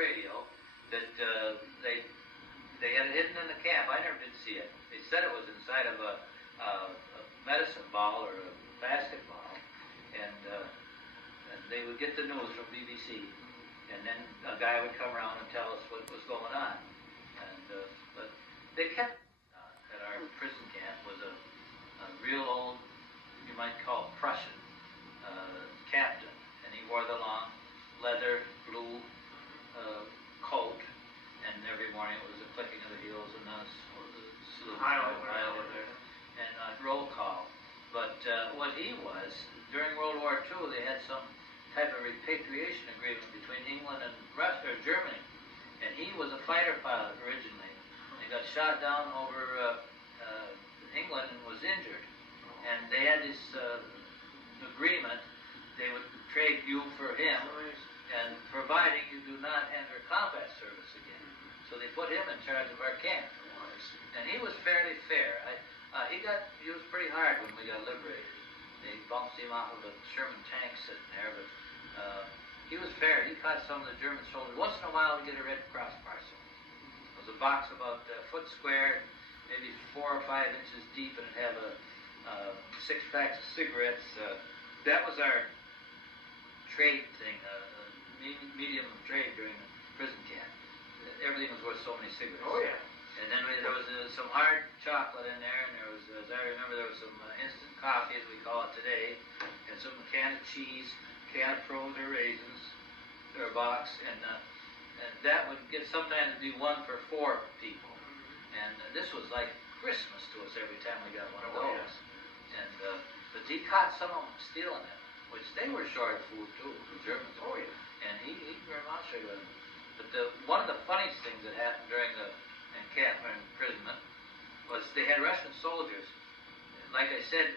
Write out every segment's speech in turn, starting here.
radio that they had it hidden in the camp. I never did see it. They said it was inside of a medicine ball or a basketball, and they would get the news from BBC, and then a guy would come around and tell us what was going on. And but they kept at our prison camp was a real old, you might call Prussian captain, and he wore the long leather blue coat, and every morning it was a clicking of the heels and a salute and a roll call. But what he was, during World War II, they had some type of repatriation agreement between England and Russia, or Germany, and he was a fighter pilot originally. He got shot down over England and was injured, and they had this agreement. They would trade you for him, and providing you do not enter combat service again. So they put him in charge of our camp, and he was fairly fair. He was pretty hard when we got liberated. They bumped him off of a Sherman tank sitting there, but he was fair. He caught some of the German soldiers. Once in a while, he'd get a Red Cross parcel. It was a box about a foot square, maybe 4 or 5 inches deep, and it'd have 6 packs of cigarettes. That was our trade thing, medium of trade during the prison camp. Everything was worth so many cigarettes. Oh, yeah. And then there was some hard chocolate in there, and there was, as I remember, there was some instant coffee, as we call it today, and some can of cheese, can of pros or raisins, or a box, and that would get sometimes be 1 for 4 people. And this was like Christmas to us every time we got one of those. Yeah. And but he caught some of them stealing it, which they were short of food too, the Germans. Oh, yeah. And he remonstrated with them. But one of the funniest things that happened during the encampment or imprisonment was they had Russian soldiers. Like I said,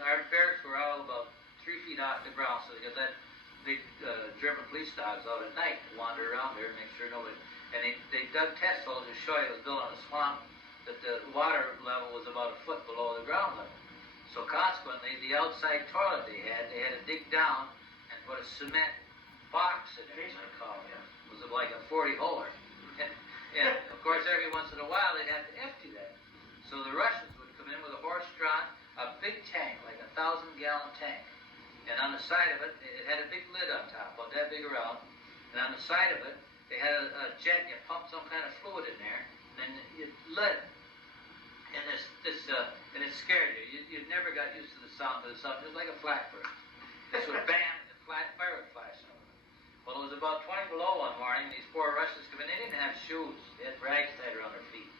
our barracks were all about 3 feet off the ground, so they let big German police dogs out at night to wander around there and make sure nobody. And they dug test holes to show you it was built on a swamp, that the water level was about a foot below the ground level. So consequently, the outside toilet they had to dig down and put a cement box in it, as I call it. It was like a 40-holer. And of course, every once in a while, they'd have to empty that. So the Russians would come in with a horse-drawn, a big tank, like a 1,000-gallon tank. And on the side of it, it had a big lid on top, about that big around. And on the side of it, they had a jet, and you pumped some kind of fluid in there, and it lit. And and it scared you. You never got used to the sound, because it was like a flat burst. This would bam, and the fire would flash over. Well, it was about 20 below one morning. These 4 Russians come in. They didn't have shoes. They had rags tied around their feet.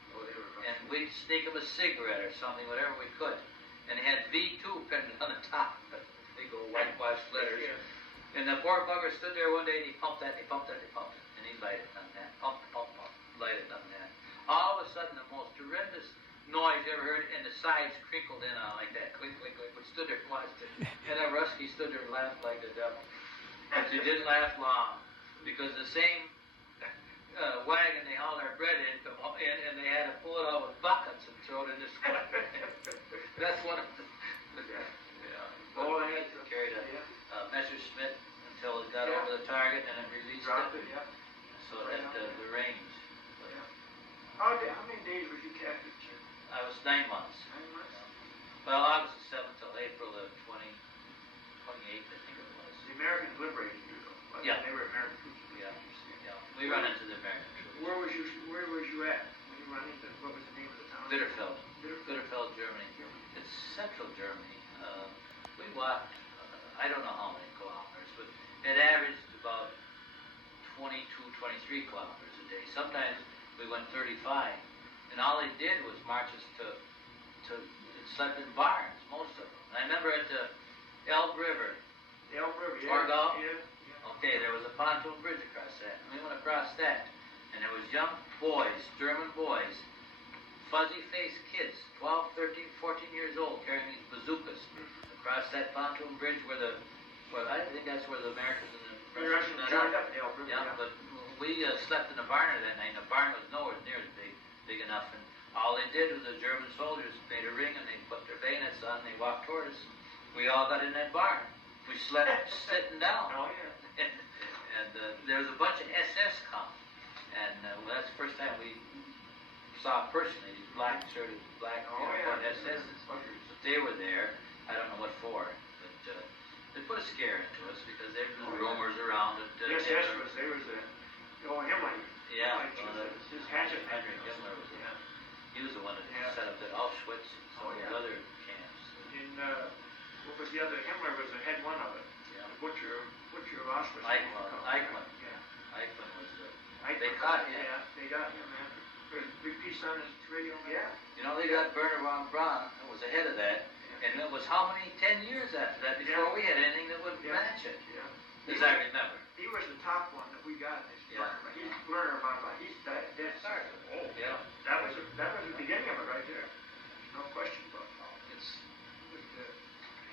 And we'd sneak them a cigarette or something, whatever we could. And they had V2 printed on the top. Big old whitewashed letters. Yeah. And the poor bugger stood there one day and he pumped that, and he pumped that, and he pumped it. And he lighted it on that. Pump, light it on that. All of a sudden, the most horrendous noise you ever heard, and the sides crinkled in on like that. Click, click, click. We stood there and watched it. And then Rusky stood there and laughed like the devil. But they didn't last long, because the same wagon they hauled our bread in come in, and they had to pull it out with buckets and throw it in this one. That's one of the. Oh, they had to carry a Messerschmitt until it got over the target, and it released it. So that the range. How many days were you captive, Jim? I was 9 months. 9 months? Well, August the 7th till April the 28th, I think it was. The Americans liberated you, though. Yeah. They were American troops. Yeah. We run into the American troops. Where was you at when you run into? What was the name of the town? Bitterfeld, Germany. It's central Germany. We walked, I don't know how many kilometers, but it averaged about 22, 23 kilometers a day. Sometimes we went 35, and all they did was march us to slept in barns, most of them. And I remember at the Elbe River. The Elbe River, yeah. Torgau? Yeah. Okay, there was a pontoon bridge across that. And we went across that, and there was young boys, German boys, fuzzy-faced kids, 12, 13, 14 years old, carrying these bazookas across that pontoon bridge I think that's where the Americans and the Russians joined up the Elbe River. Yeah, but we slept in a barn that night, and the barn was nowhere near as big enough, and all they did was the German soldiers made a ring, and they put their bayonets on, and they walked toward us. We all got in that barn. We slept sitting down. Oh, yeah. And there was a bunch of SS come, and well, that's the first time we saw personally these black-shirted, black uniformed SSs. But they were there. I don't know what for, but they put a scare into us because there were rumors around it. SS was, there was a, Himmler. Yeah, His hatchet. Heinrich Himmler was he was the one that set up at Auschwitz and some of the other camps. And what was the other? Himmler was the head one of it. Yeah. The butcher of Auschwitz. Eichmann. Yeah. Eichmann was They caught him. Yeah, they got him, man. Big piece on his radio. Yeah. You know, they got Werner von Braun, who was ahead of that, and it was how many, 10 years after that before we had anything that would match it, as I remember. He was the top one that we got. Yeah. He's Werner von Braun. He's dead sergeant. Oh, yeah. That was the beginning of it right there. No question about it. It's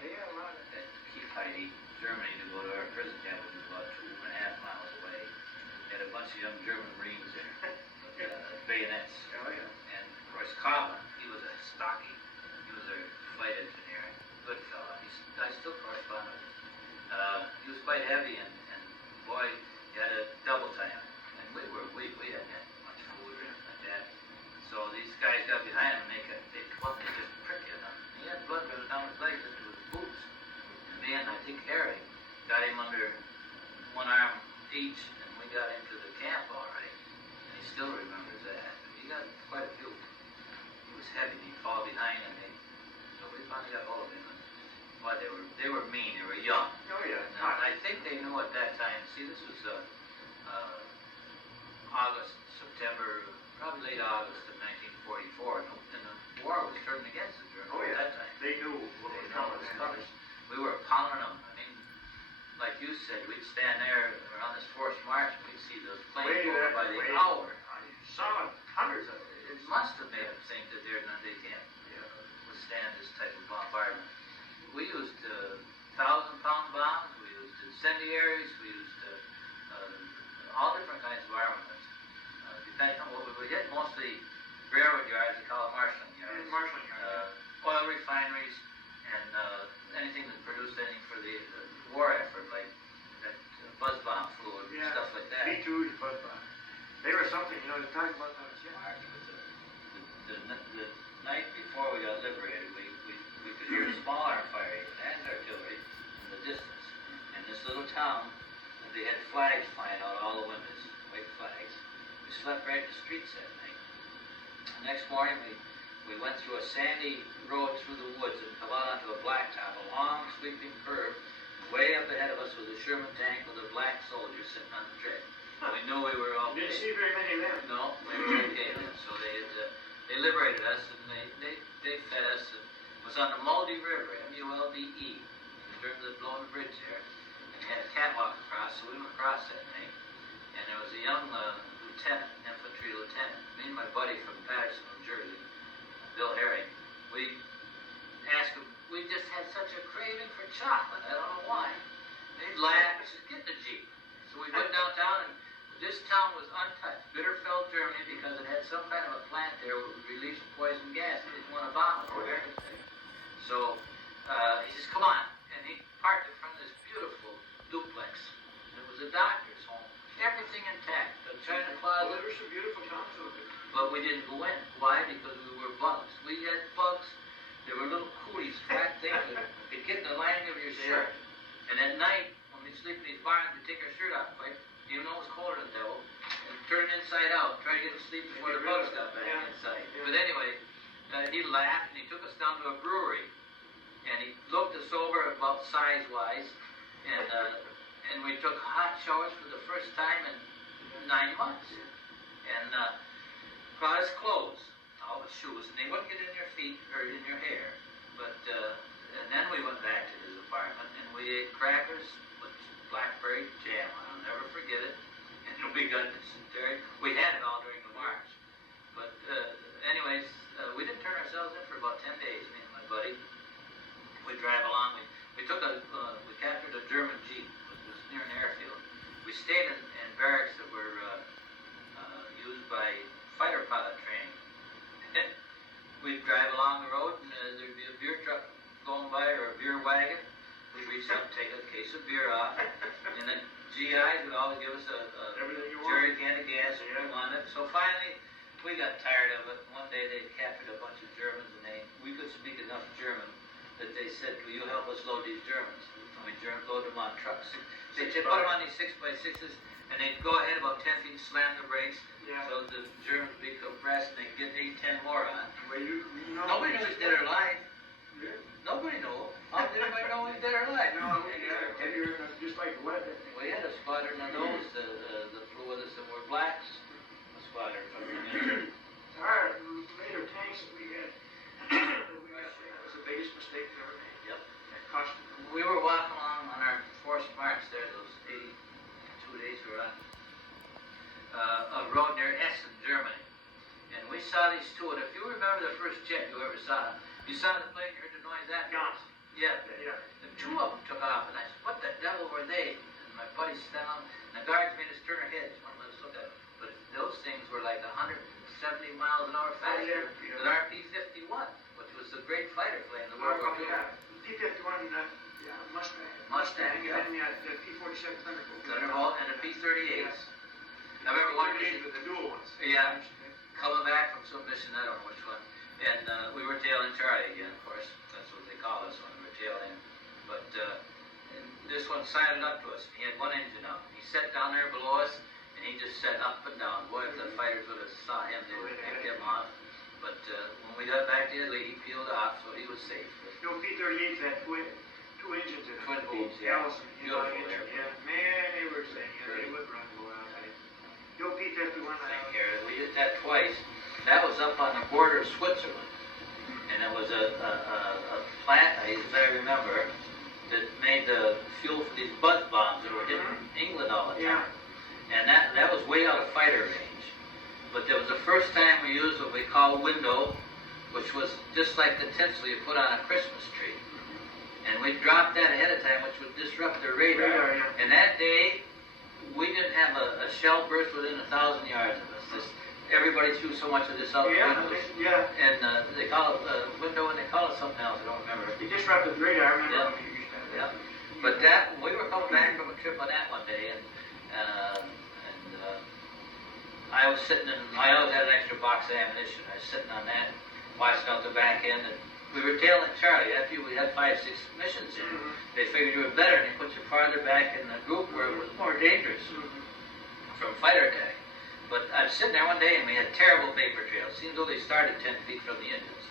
They had a lot of at Kiefheide, Germany, to go to our prison camp, which was about 2.5 miles away. Had a bunch of young German Marines there, with bayonets. Oh, yeah. And of course, Cobb, he was a stocky. He was a flight engineer, good fellow. I still correspond with him. He was quite heavy, and boy, he had a double time. And we hadn't had much food or anything like that. So these guys got behind him, and they just prick him. He had blood running down his legs into his boots. And me and I think Harry got him under one arm each, and we got into the camp all right. And he still remembers that. He got quite a few. He was heavy. He'd fall behind, and so we finally got hold of him. And, boy, they were mean. They were young. Oh yeah. And I think they knew at that time. See, this was August, September, probably late August of 1944, and the war was turning against the Germans at that time. They knew what was coming. We were pounding them. I mean, like you said, we'd stand there on this forced march, and we'd see those planes going by the hour. Some hundreds of it. It must have made them think that they can't withstand this type of bombardment. We used 1,000-pound bombs. We used incendiaries. We used all different kinds of armaments. Depending on what we would hit, mostly railroad yards, they call it marshalling yards. Marshalling yards. Oil refineries, and anything that produced anything for the war effort, like that buzz bomb fluid and stuff like that. B-2s, buzz bomb. They were something, they're talking about that. The night before we got liberated, we could hear smaller firing and artillery in the distance. In this little town, they had flags flying out all the windows, white flags. We slept right in the streets that night. The next morning, we went through a sandy road through the woods and come out onto a blacktop, a long sweeping curve. Way up ahead of us was a Sherman tank with a black soldier sitting on the tread. We knew we were all Didn't see very many of them. No, we were okay then. So they liberated us, and they fed us. It was on the Mulde River, M-U-L-D-E, in terms of blowing the bridge there. And they had a catwalk across, so we went across that night. And there was a young lieutenant, infantry lieutenant, me and my buddy from Patterson, New Jersey, Bill Herring. We asked him, we just had such a craving for chocolate, I don't know why. They'd laugh, he said, get in the Jeep. So we went downtown, and this town was untouched. Bitterfeld, Germany, because it had some kind of a plant there that would release poison gas. They didn't want to bomb it or anything. So he says, come on. And he parked in front of this beautiful duplex. It was a doctor's home. Everything intact. The China closet. There were some beautiful towns over there. But we didn't go in. Why? Because we were bugs. We had bugs. There were little cooties, fat things that could get in the lining of your shirt. And at night, when we sleep in these barns, we take our shirt off, right? Even though it was colder than the devil, and turn it inside out, try to get to sleep before the bugs got back inside. But anyway, he laughed and he took us down to a brewery, and he looked us over about size-wise, and we took hot showers for the first time in 9 months, and brought us clothes, all the shoes, and they wouldn't get in your feet or in your hair. But and then we went back to his apartment, and we ate crackers with blackberry jam. I'll never forget it. And we got dysentery. We had it all during the march. But anyways, we didn't turn ourselves in for about 10 days, me and my buddy. We drive along. We captured a German Jeep. It was near an airfield. We stayed in barracks that were used by fighter pilot training. We'd drive along the road, and there'd be a beer truck going by, or a beer wagon. We'd reach up, take a case of beer off, and then GIs would always give us a Everything you want. jerry can of gas if we Yeah. wanted. So finally, we got tired of it. One day they captured a bunch of Germans and we could speak enough German that they said, will you help us load these Germans? And we load them on trucks. They put them on these 6x6s and they'd go ahead about 10 feet, slam the brakes. Yeah. So the Germans would be compressed and they'd get 8, 10 more on. Well, you know. Nobody knew he's dead or alive. Yeah. Nobody knew. How did anybody know he's dead or alive? No, you're just like what? We had a squadron of those that flew with us that were blacks. A squadron from the Navy. Our later tanks that we got, that was the biggest mistake we ever made. Yep. It cost us the We were walking along on our forced march there, those 82 days we were on a road near Essen, Germany. And we saw these two, and if you remember the first jet you ever saw, you saw the plane, you heard the noise that? guns. Yeah. Yeah. The two of them took off, and I said, what the devil were they? And my buddy sat down, and the guards made us turn our heads. One of us looked at it. But those things were like 170 miles an hour faster than our P-51, which was the great fighter plane in the World War II. Yeah. P-51, Mustang. Mustang, And yeah. then we had the P-47 Thunderbolt. Thunderbolt and the P-38s. I remember one mission, with the dual ones. Yeah. coming back from some mission, I don't know which one, and we were tailing Charlie again, of course. That's what they call us when we were tailing. But and this one sided up to us. He had one engine up. He sat down there below us, and he just sat up and down. Boy, if the fighters would have saw him, they would have picked him off. But when we got back to Italy, he peeled off, so he was safe. The old P-38s had two engines in it. Twin booms, yeah. Allison, Beautiful engine. airplane. Yeah, man, they were saying, they would run well. The old P-51, Thing here. We did that twice. That was up on the border of Switzerland, and it was a plant, as I remember, that made the fuel for these buzz bombs that were hitting England all the time. Yeah. And that was way out of fighter range. But there was the first time we used what we call window, which was just like the tinsel you put on a Christmas tree. And we dropped that ahead of time, which would disrupt their radar. Yeah. And that day, we didn't have a shell burst within 1,000 yards of us. Everybody threw so much of this out the windows. Yeah. And they call it window, and they call it something else. I don't remember. They disrupted the radar. I remember Yeah. when you used to have that. Yeah. But that, we were coming back from a trip on that one day, and I was sitting in, I always had an extra box of ammunition. I was sitting on that, watching out the back end, and we were tailing Charlie. After we had 5, 6 missions in, they figured you were better, and they put you farther back in the group where it was more dangerous from fighter attack. But I was sitting there one day, and we had terrible vapor trails. Seems though they started 10 feet from the engines.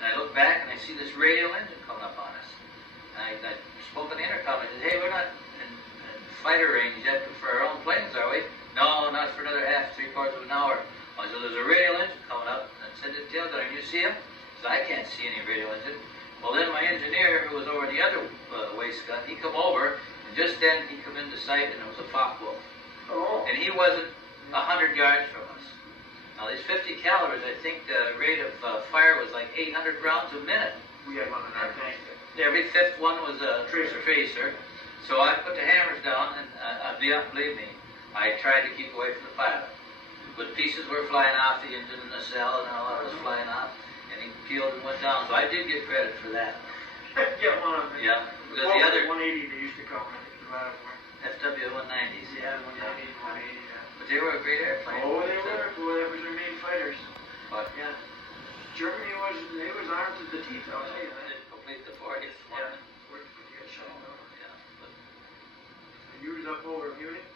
And I look back, and I see this radial engine coming up on us. And I spoke on the intercom. I said, hey, we're not in fighter range yet for our own planes, are we? No, not for another half, 3/4 of an hour. I said, there's a radial engine coming up. And I said to the tail gunner, you see him? He said, I can't see any radial engine. Well, then my engineer, who was over the other waist gun, he come over, and just then he come into sight, and it was a Focke-Wulf. Oh. And he wasn't 100 yards from us. Now, these 50 calibers, I think the rate of fire was like 800 rounds a minute. We had one in our tank. Every fifth one was a tracer. So I put the hammers down, and believe me, I tried to keep away from the pilot. But pieces were flying off the engine and the cell, and all that was flying off, and he peeled and went down. So I did get credit for that. Get one of them. Yeah, because the other 180 they used to call them. The bottom one. FW-190s, yeah. 190, 180. Yeah. But they were a great airplane. Oh, they were. Boy, that was their main fighters. But Yeah. Germany was armed to the teeth, I'll tell you that. didn't complete the 40th one. Where did you get shot down? Yeah, but You was up over Munich?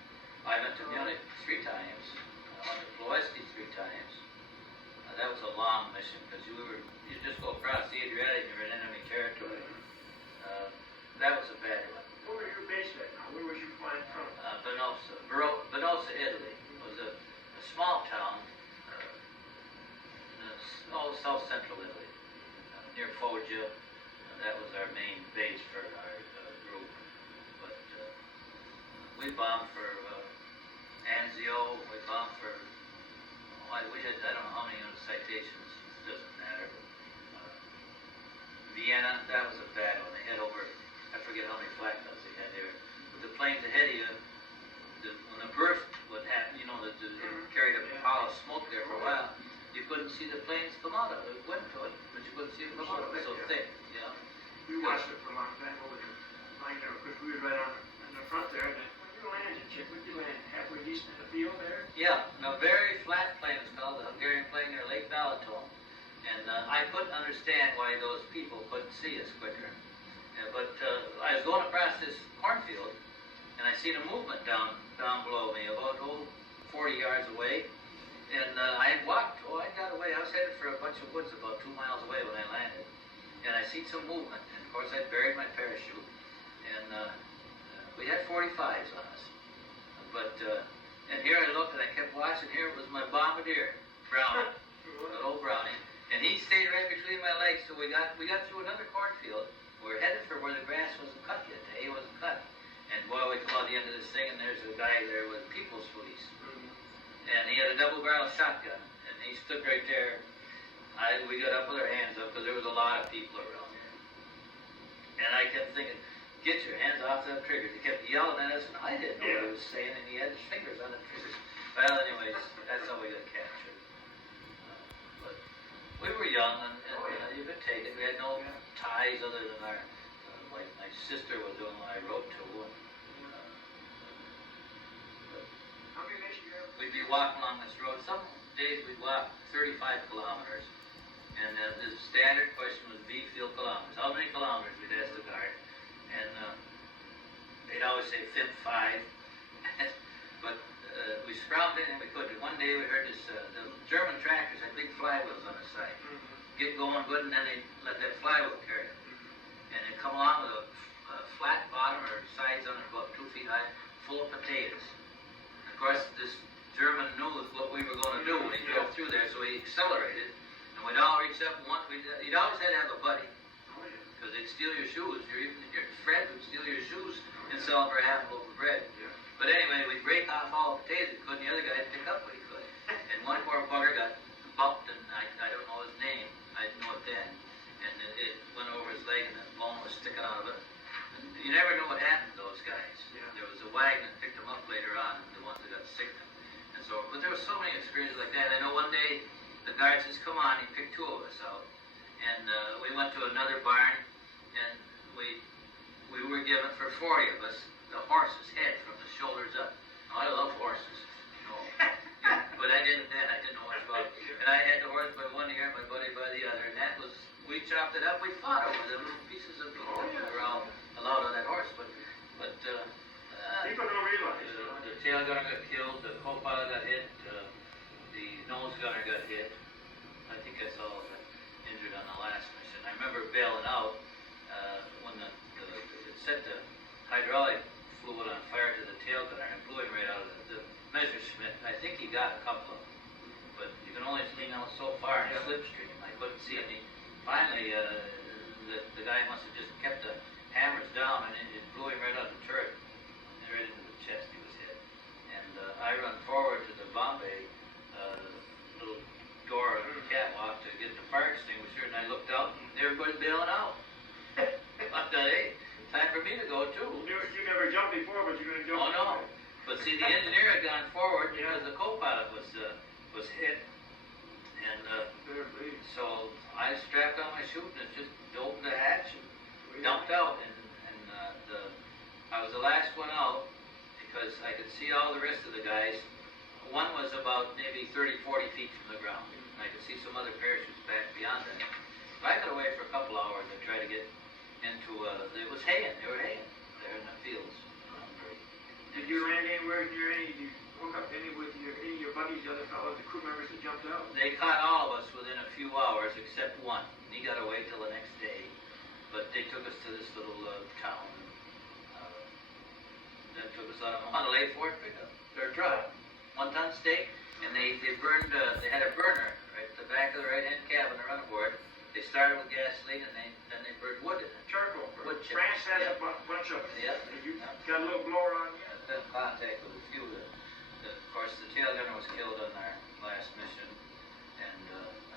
I went to Munich 3 times. I went to Ploieski 3 times. That was a long mission because you just go across the Adriatic and you're in enemy territory. That was a bad one. Where were you based at now? Where was you flying from? Venosa, Italy. It was a small town in south central Italy, near Foggia. That was our main base for our group. But we bombed for Anzio. We bombed for. We had I don't know how many citations. It doesn't matter. Vienna. That was a bad one. They had over. I forget how many flak guns they had there. But the planes ahead of you, when the burst would happen, it carried a pile of smoke there for a while. You couldn't see the planes come out of it. It went to it, but you couldn't see them come out of it. So thick, We watched it for a long time over the line there, because we were right on the front there, and then when you landed, Yeah, no, very flat plane is called, the Hungarian plane near Lake Balaton. And I couldn't understand why those people couldn't see us quicker. But I was going across this cornfield, and I seen a movement down below me, about 40 yards away. And I had walked, I got away. I was headed for a bunch of woods about 2 miles away when I landed. And I seen some movement, and of course I buried my parachute. And we had 45s on us. But, and here I looked, and I kept watching. Here it was my bombardier, Brownie, an old Brownie. And he stayed right between my legs, so we got through another cornfield. We were headed for where the grass wasn't cut yet, the hay wasn't cut. And boy, we come out the end of this thing, and there's a guy there with people's fleece. And he had a double-barrel shotgun, and he stood right there. We got up with our hands up, because there was a lot of people around there. And I kept thinking, get your hands off that trigger. He kept yelling at us, and I didn't know what he was saying, and he had his fingers on the triggers. Well, anyways, that's how we got captured. But we were young, and you could take it. We had no ties other than our, my sister was the one I wrote to. We'd be walking along this road. Some days we'd walk 35 kilometers. And the standard question was field kilometers. How many kilometers? We'd ask the guard. And they'd always say 5. But we scrounged in and we couldn't. One day we heard this, the German tractors had big flywheels on the side. Get going good, and then they'd let that flywheel carry it. And they'd come along with a flat bottom or sides on it about 2 feet high, full of potatoes. Of course, this German knew what we were going to do when he drove through there, so he accelerated, and we'd all reach up and he'd always had to have a buddy, because they'd steal your shoes. Your friend would steal your shoes and sell them for half a loaf of bread. But anyway, we'd break off all the potatoes we could, and the other guy would pick up what he could. And one poor bugger got bumped, and I don't know his name. I didn't know it then. And it went over his leg, and the bone was sticking out of it. And you never know what happened to those guys. There was a wagon that picked them up later on, the ones that got sick. And so, but there were so many experiences like that. I know one day the guard says, come on, he picked 2 of us out. And we went to another barn, and we were given for 40 of us the horse's head from the shoulders up. Now, I love horses, you know. But I didn't then. I didn't know much about it. And I had the horse by one ear, my buddy by the other. And that was, we chopped it up. We fought over the little pieces of meat that were all allowed on that horse. But people don't realize. The tail gunner got killed. The co-pilot got hit. The nose gunner got hit. I think that's all that injured on the last mission. I remember bailing out when it set the hydraulic fluid on fire to the tail gunner and blew him right out of the Messerschmitt. I think he got a couple of them, but you can only lean out so far in a slipstream. I couldn't see any. Finally, the guy must have just kept the hammers down, and it blew him right out of the turret, and right into the chest he was hit. And I run forward to the Bombay little door of the catwalk to get the fire extinguisher, and I looked out, and everybody's bailing out. I thought, hey, time for me to go too. You never jumped before, but you're going to jump. Oh no! But see, the engineer had gone forward because the co-pilot was hit, and so I strapped on my chute and just opened the hatch and dumped out, and I was the last one out because I could see all the rest of the guys. One was about maybe 30, 40 feet from the ground, and I could see some other parachutes back beyond that. So I got away for a couple hours and tried to get into, it was haying, they were haying there in the fields. Did you land anywhere near any, did you hook up any with any of your buddies, the other fellows, the crew members that jumped out? They caught all of us within a few hours except one. He got away till the next day, but they took us to this little town. That took us on a Model A Ford pickup, their truck, 1-ton steak, and they burned, they had a burner right at the back of the right-hand cab on the runboard. They started with gasoline, and then they burned wood in it. Charcoal. Wood chips. France has a bunch of them. Yeah. You got a little blower on you? Been in contact with a few of them. Of course, the tail gunner was killed on our last mission, and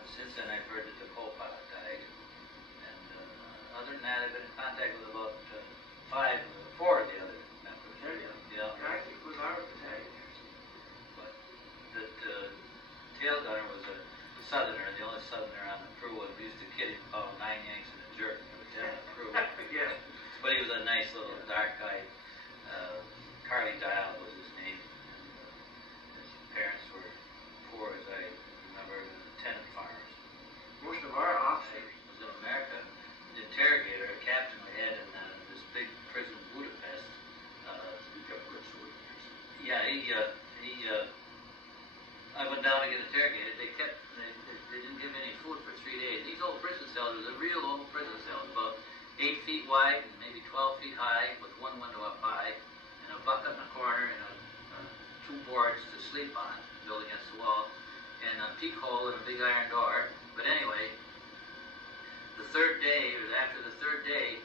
since then I've heard that the co-pilot died. And other than that, I've been in contact with about 4 of the other members. Yeah. I think it was our battalion. But the tail gunner was a Southerner, the only Southerner on the crew, and we used to kid him, call him 9 Yanks and a jerk every time on the crew. Yeah. But he was a nice little dark guy. Carly Dial was his name. And, his parents to sleep on, built against the wall, and a peak hole and a big iron door. But anyway, the third day, or after the third day,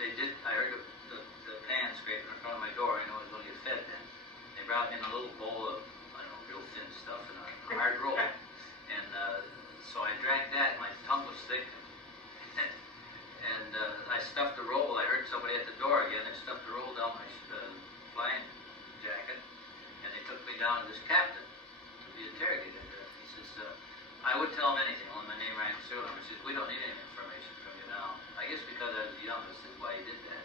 they did, I heard the pan scraping in front of my door. I know I was going to get fed then. They brought me in a little bowl of, I don't know, real thin stuff and a hard roll. And so I drank that, my tongue was thick. And I stuffed the roll. I heard somebody at the door again. They stuffed the roll down my flying jacket. And they took me down to this captain to be interrogated. He says, I would tell him anything, only my name rang through him. He says, we don't need any information from you now. I guess because I was the youngest is why he did that.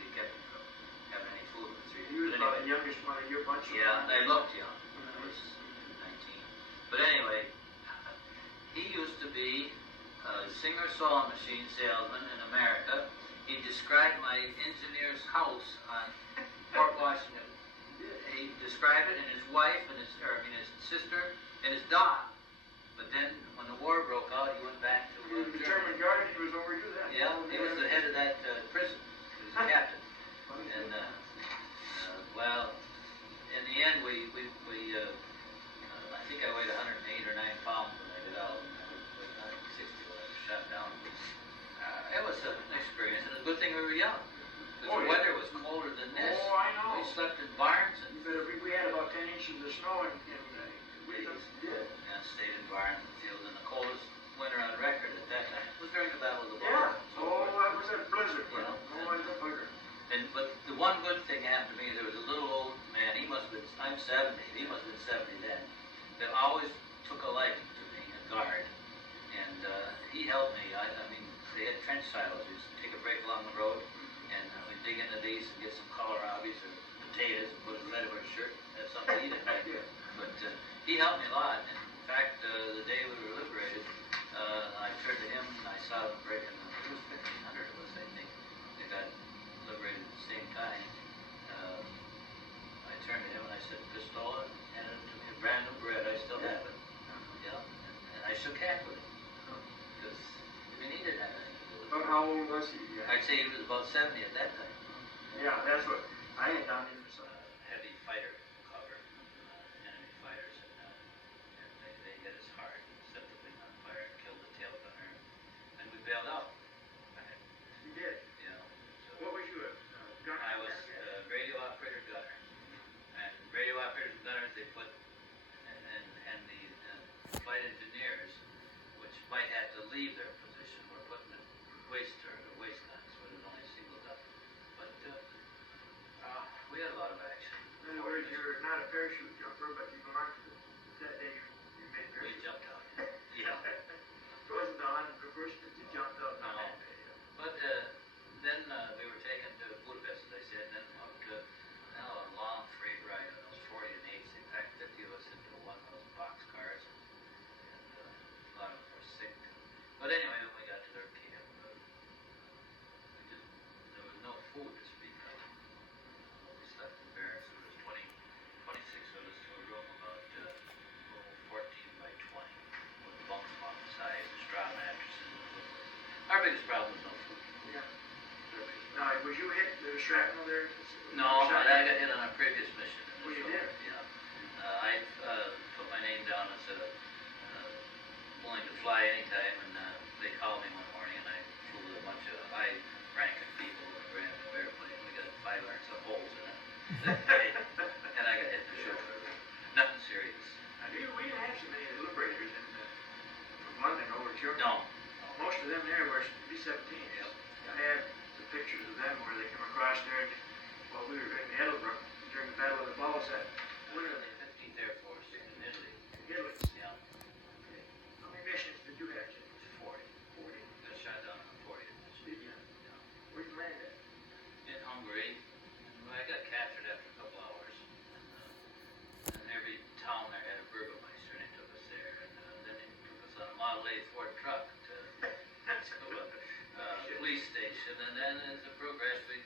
They kept me from having any food for 3 days. You was about the youngest one of your bunch. Yeah, I looked young. I was 19. But anyway, he used to be a Singer sewing machine salesman in America. He described my engineer's house on Port Washington. He described it, and his wife, and his sister, and his dog. But then, when the war broke out, he went back to The German guard, he was over to do that. Yeah, he was the head of that prison. He was the captain. And well, in the end, I think I weighed 108 or 9 pounds when I got out. I weighed 160 when I was shot down. It was an experience, and a good thing we were young. The weather was colder than this. Oh, I know. We slept in barns. And we had about 10 inches of snow in we did. And stayed in barns and fields in the coldest winter on record at that time. It was during the Battle of the Yeah. Bulge. Oh, that was a blizzard. You know, Oh, it was a blizzard. But the one good thing happened to me, there was a little old man, he must have been, I'm 70, he must have been 70 then, that always took a liking to me, a guard. And he helped me. I mean, they had trench silos. We used to take a break along the road, and we'd dig into these and get some kohlrabies or potatoes and put it inside of our shirt. That's something he didn't like. But he helped me a lot. And in fact, the day we were liberated, I turned to him and I saw them breaking. It was 1,500 of us, I think. They got liberated at the same time. I turned to him and I said, "Pistola," handed it to me, a brand new bread. I still have it. Yeah. And I shook hands with him. Because he didn't have anything to do with it. But how old was he? I'd say he was about 70 at that time. Yeah, that's what I had done him for some. Heavy fighter cover, enemy fighters, and they hit us hard, set the wing on fire, and killed the tail gunner, and we bailed out. You did? You know. So What was you, gunner? I was radio operator gunner. And radio operators and gunners, they put, and the flight engineers, which might have to leave their position, were putting in waist turret or waist guns, where there's only a single gun. But we had a lot of action. In other words, you're not a parachute jumper, but you belong to that day you made We parachute. jumped out. Yeah. It wasn't on the first that you jumped out on that day. But then we were taken to Budapest, as I said, and then up to a long freight ride on those 40 and 8s. They packed 50 of us into one of those box cars, and a lot of them were sick. But anyway, when we got to their camp, there was no food to speak of. We slept in barracks. There was 26 of us to a room about 14 by 20, with bunks on the side, straw mattresses. Our biggest problem was no food. Yeah. Our biggest problem. Now, was you hit the shrapnel there? No, I got hit on a previous mission. In the Oh, you shoulder. did? Yeah. I put my name down as willing to fly anytime, and they called me one morning, and I flew with a bunch of high-ranking people in a brand new airplane. We got 500 some holes in it. And I got hit in the shoulder. Nothing serious. We didn't have so many liberators from London over to Europe. No. Most of them there were B-17s. Yep. I have the pictures of them where they came across there while we were in Edinburgh during the Battle of the Bulge. That We're in the 15th Air Force in Italy. Italy. Yeah. Okay. How many missions did you have, Jim? 40. 40. Got shot down on the 40th mission. Did you? Yeah. Where'd you land at? In Hungary. And I got captured after a couple hours. And every town there had a burgomeister, and they took us there. And then they took us on a Model A Ford truck to a police station. And then as it progressed, we